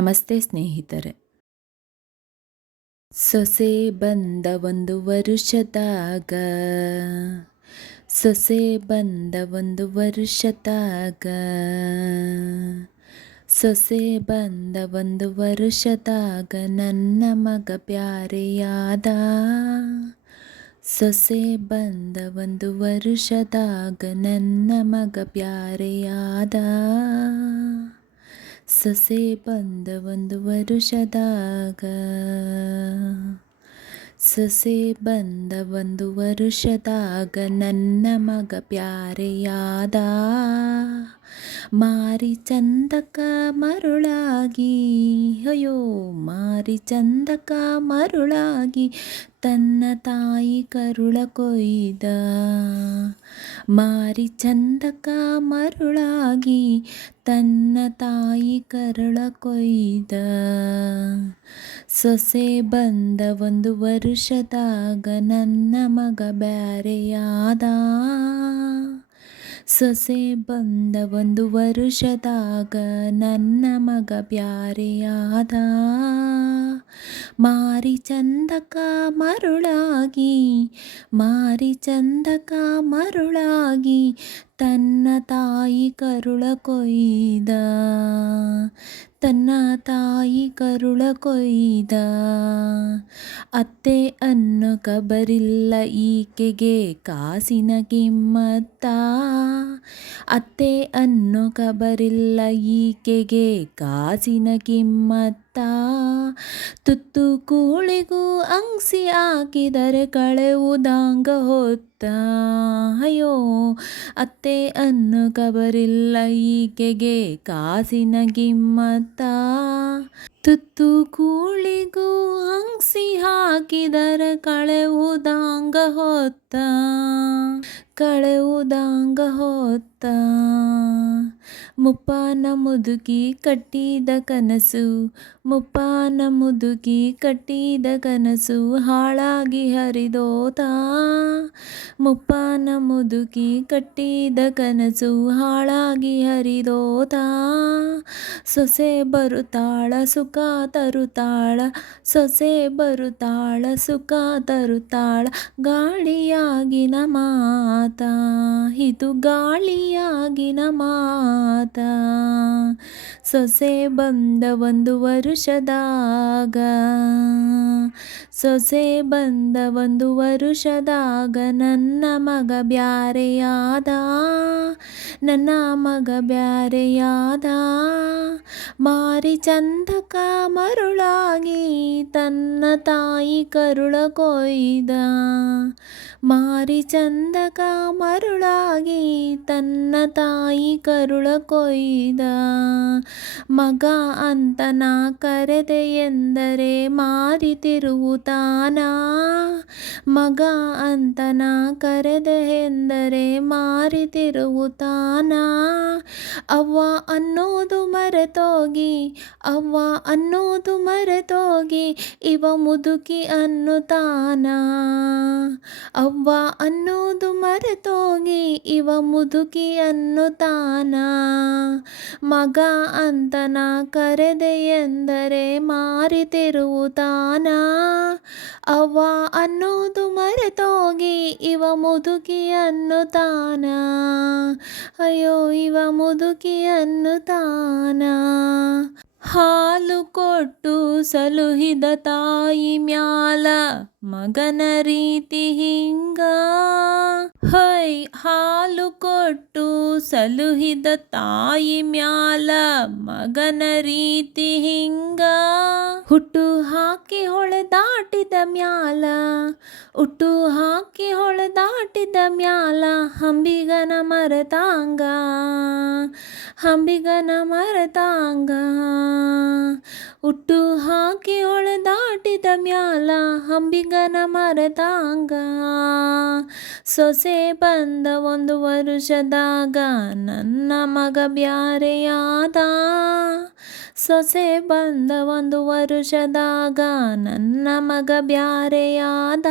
ನಮಸ್ತೆ ಸ್ನೇಹಿತರೆ. ಸೊಸೆ ಬಂದ ಒಂದು ವರುಷದಾಗ, ಸೊಸೆ ಬಂದ ಒಂದು ವರುಷದಾಗ, ಸೊಸೆ ಬಂದ ಒಂದು ವರುಷದಾಗ ನನ್ನ ಮಗ ಬ್ಯಾರೆಯಾದ ಸೊಸೆ ಬಂದ ಒಂದು ವರುಷದಾಗ ನನ್ನ ಮಗ ಬ್ಯಾರೆಯಾದ ಸೊಸೆ ಬಂದ ಒಂದು ವರುಷದಾಗ. ಸೊಸೆ ಬಂದ ಒಂದು ವರುಷದಾಗ ನನ್ನ ಮಗ ಪ್ಯಾರೆಯಾದ. ಮಾರಿ ಚಂದಕ ಮರುಳಾಗಿ. ಅಯ್ಯೋ, ಮಾರಿ ಚಂದಕ ಮರುಳಾಗಿ. ತನ್ನ ತಾಯಿ ಕರುಳ ಕೊಯ್ದ. ಮಾರಿ ಚಂದಕ ಮರುಳಾಗಿ ತನ್ನ ತಾಯಿ ಕರುಳ ಕೊಯ್ದ. ಸೊಸೆ ಬಂದ ಒಂದು ವರುಷದಾಗ ನನ್ನ ಮಗ ಬ್ಯಾರೆಯಾದ. ಸೊಸೆ ಬಂದ ಒಂದು ವರುಷದಾಗ ನನ್ನ ಮಗ ಬ್ಯಾರೆಯಾದ ಮಾರಿ ಚಂದಕ ಮರುಳಾಗಿ, ಮಾರಿ ಚಂದಕ ಮರುಳಾಗಿ, ತನ್ನ ತಾಯಿ ಕರುಳ ಕೊಯ್ದ. ಕರುಳ ಕೊಯ್ದ. ಅತ್ತೆ ಅನ್ನೋ ಕಬರಿಲ್ಲ ಈಕೆಗೆ ಕಾಸಿನ ಕಿಮ್ಮತ್ತ. ಅತ್ತೆ ಅನ್ನೋ ಕಬರಿಲ್ಲ ಈಕೆಗೆ ಕಾಸಿನ ಕಿಮ್ಮತ್ತ. ತುತ್ತು ಕೂಳಿಗೂ ಅಂಗ್ಸಿ ಹಾಕಿದರೆ ಕಳೆವುದಾಂಗ ಹೊತ್ತ. ಅಯ್ಯೋ, ಅತ್ತೆ ಅನ್ನು ಕಬರಿಲ್ಲ ಈಕೆಗೆ ಕಾಸಿನ ಕಿಮ್ಮತ್ತ. ತುತ್ತು ಕೂಳಿಗೂ ಕಳೆ ಹಾಕಿದರೆ ಕಳೆವುದಾಂಗ ಹೊತ್ತ ಕಳೆವುದಾಂಗ ಹೊತ್ತ ಮುಪ್ಪಾನ ಮುದುಕಿ ಕಟ್ಟಿದ ಕನಸು, ಮುಪ್ಪಾನ ಮುದುಕಿ ಕಟ್ಟಿದ ಕನಸು ಹಾಳಾಗಿ ಹರಿದೋತ. ಮುಪ್ಪಾನ ಮುದುಕಿ ಕಟ್ಟಿದ ಕನಸು ಹಾಳಾಗಿ ಹರಿದೋತ. ಸೊಸೆ ಬರುತ್ತಾಳ, ಸುಖ ತರುತ್ತಾಳ. ಸೊಸೆ ಬರುತ್ತಾಳ, ಸುಖ ತರುತ್ತಾಳ. ಗಾಳಿಯಾಗಿನ ಮಾತ ಇದು ಗಾಳಿಯಾಗಿನ ಮಾತ. ಸೊಸೆ ಬಂದ ಒಂದು ವರುಷದಾಗ, ಸೊಸೆ ಬಂದ ಒಂದು ವರುಷದಾಗ ನನ್ನ ಮಗ ಬ್ಯಾರೆಯಾದ ನನ್ನ ಮಗ ಬ್ಯಾರೆಯಾದ ಮಾರಿ ಚಂದಕ ಮರುಳಾಗಿ ತನ್ನ ತಾಯಿ ಕರುಳ ಕೊಯ್ದ. ಮಾರಿ ಚಂದಕ ಮರುಳಾಗಿ ತನ್ನ ತಾಯಿ ಕರುಳ ಕೊಯ್ದ. ಮಗ ಅಂತ ನಾ ಕರೆದೆ ಎಂದರೆ ಮಾರಿ ತಿರುವುತಾನ. ಮಗ ಅಂತ ನಾ ಕರೆದೆ ಎಂದರೆ ಮಾರಿ ತಿರುವುತಾನ. ಅವ್ವ ಅನ್ನೋದು ಮರೆತೋಗಿ, ಅವ್ವ ಅನ್ನೋದು ಮರೆತೋಗಿ, ಇವ ಮುದುಕಿ ಅನ್ನುತ್ತಾನ. ಅವ್ವ ಅನ್ನೋದು ಮರೆತೋಗಿ ಇವ ಮುದುಕಿ ಅನ್ನುತ್ತಾನ. ಮಗ ಅಂತನ ಕರೆದೆ ಎಂದರೆ ಮಾರಿತಿರುವುದಾನ ಅವ್ವ ಅನ್ನೋದು ಮರೆತೋಗಿ ಇವ ಮುದುಕಿ ಅನ್ನುತ್ತಾನ. ಅಯ್ಯೋ ಇವ ಮುದುಕಿ ಅನ್ನುತ್ತಾನ. ಹಾಲು ಕೊಟ್ಟು ಸಲುಹಿದ ತಾಯಿ ಮ್ಯಾಲ, ಮಗನ ರೀತಿ ಹಿಂಗ. ಹೈ, ಹಾಲು ಕೊಟ್ಟು ಸಲುಹಿದ ತಾಯಿ ಮ್ಯಾಲ, ಮಗನ ರೀತಿ ಹಿಂಗ. ಹುಟ್ಟು ಹಾಕಿ ಹೊಳೆದಾಟಿದ ಮ್ಯಾಲ, ಹುಟ್ಟು ಹಾಕಿ ಹೊಳೆದಾಟಿದ ಮ್ಯಾಲ, ಹಂಬಿಗನ ಮರತಾಂಗ ಹಂಬಿಗನ ಮರತಾಂಗ ಹುಟ್ಟು ಹಾಕಿ ಹೊಳೆದಾಟಿದ ಮ್ಯಾಲ ಹಂಬಿಗನ ಮರತಾಂಗ ಸೊಸೆ ಬಂದ ಒಂದು ವರುಷದಾಗ ನನ್ನ ಮಗ ಬ್ಯಾರೆಯಾದ. ಸೊಸೆ ಬಂದ ಒಂದು ವರುಷದಾಗ ನನ್ನ ಮಗ ಬ್ಯಾರೆಯಾದ.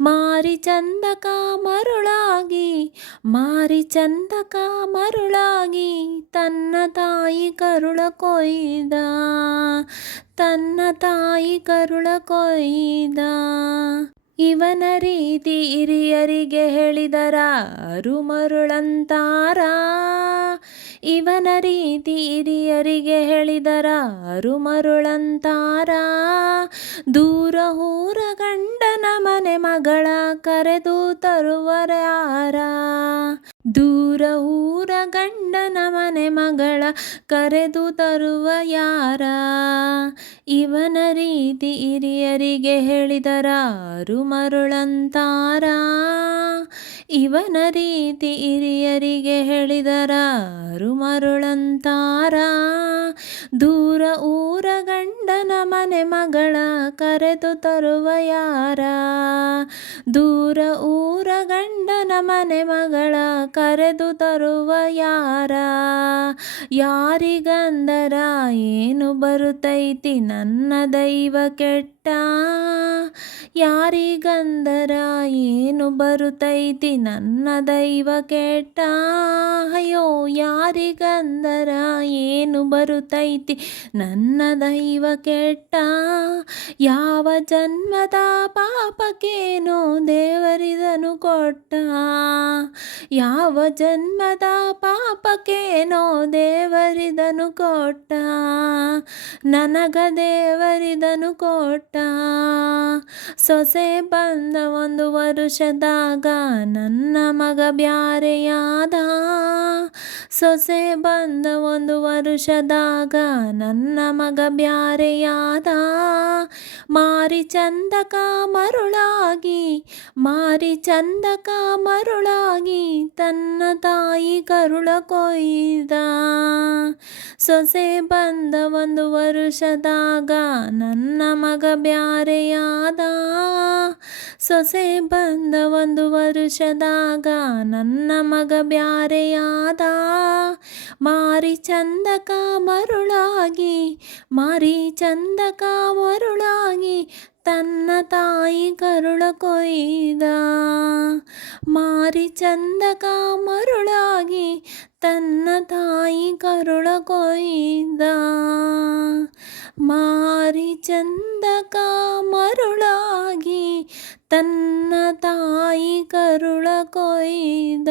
ಮಾರಿ ಚಂದಕ ಮರುಳಾಗಿ, ಮಾರಿ ಚಂದಕ ಮರುಳಾಗಿ ತನ್ನ ತಾಯಿ ಕರುಳ ಕೊಯ್ದ. ತನ್ನ ತಾಯಿ ಕರುಳ ಕೊಯ್ದ. ಇವನ ರೀತಿ ಹಿರಿಯರಿಗೆ ಹೇಳಿದರ ಅರುಮರುಳಂತಾರ. ಇವನ ರೀತಿ ಹಿರಿಯರಿಗೆ ಹೇಳಿದರ ಅರುಮರುಳಂತಾರ. ದೂರ ಊರ ಗಂಡನ ಮನೆ ಮಗಳ ಕರೆದು ತರುವರ್ಯಾರ ದೂರ ಊರ ಗಂಡನ ಮನೆ ಮಗಳ ಕರೆದು ತರುವ ಯಾರ? ಇವನ ರೀತಿ ಹಿರಿಯರಿಗೆ ಹೇಳಿದರಾರು ಅರುಮರುಳಂತಾರ ಇವನ ರೀತಿ ಹಿರಿಯರಿಗೆ ಹೇಳಿದರ ಅರುಮರುಳಂತಾರ ದೂರ ಊರ ಗಂಡನ ಮನೆ ಮಗಳ ಕರೆದು ತರುವ ಯಾರ? ದೂರ ಊರ ಗಂಡನ ಮನೆ ಮಗಳ ಕರೆದು ತರುವ ಯಾರ? ಯಾರಿಗಂದರ ಏನು ಬರುತ್ತೈತಿ ನನ್ನ ದೈವ ಕೆಟ್ಟ ಯಾರಿಗಂದರ ಏನು ಬರುತ್ತೈತಿ ನನ್ನ ದೈವ ಕೆಟ್ಟ? ಅಯ್ಯೋ ಯಾರಿಗಂದರ ಏನು ಬರುತ್ತೈತಿ ನನ್ನ ದೈವ ಕೆಟ್ಟ, ಯಾವ ಜನ್ಮದ ಪಾಪಕ್ಕೇನೋ ದೇವರಿದನು ಕೊಟ್ಟ? ಯಾವ ಜನ್ಮದ ಪಾಪಕ್ಕೇನೋ ದೇವರಿದನು ಕೊಟ್ಟ? ನನಗ ದೇವರಿದನು ಕೊಟ್ಟ? ಸೊಸೆ ಬಂದ ಒಂದು ವರುಷದಾಗ ನನ್ನ ಮಗ ಬ್ಯಾರೆಯಾದ. ಸೊಸೆ ಬಂದ ಒಂದು ವರುಷದಾಗ ನನ್ನ ಮಗ ಬ್ಯಾರೆಯಾದ. ಮಾರಿ ಚಂದಕ ಮರುಳಾಗಿ, ಮಾರಿ ಚಂದಕ ಮರುಳಾಗಿ ತನ್ನ ತಾಯಿ ಕರುಳ ಕೊಯ್ದ. ಸೊಸೆ ಬಂದ ಒಂದು ವರುಷದಾಗ ನನ್ನ ಮಗ ಬ್ಯಾರೆಯಾದ. ಸೊಸೆ ಬಂದ ಒಂದು ವರುಷದಾಗ ನನ್ನ ಮಗ ಬ್ಯಾರೆಯಾದ. ಮಾರಿ ಚಂದಕ ಮರುಳಾಗಿ ಮಾರಿ ಚಂದಕ ಮರುಳಾಗಿ ತನ್ನ ತಾಯಿ ಕರುಳ ಕೊಯ್ದ ಮಾರಿ ಚಂದಕ ಮರುಳಾಗಿ ತನ್ನ ತಾಯಿ ಕರುಳ ಕೊಯ್ದ ಮಾರಿ ಚಂದಕ ಮರುಳಾಗಿ ತನ್ನ ತಾಯಿ ಕರುಳ ಕೊಯ್ದ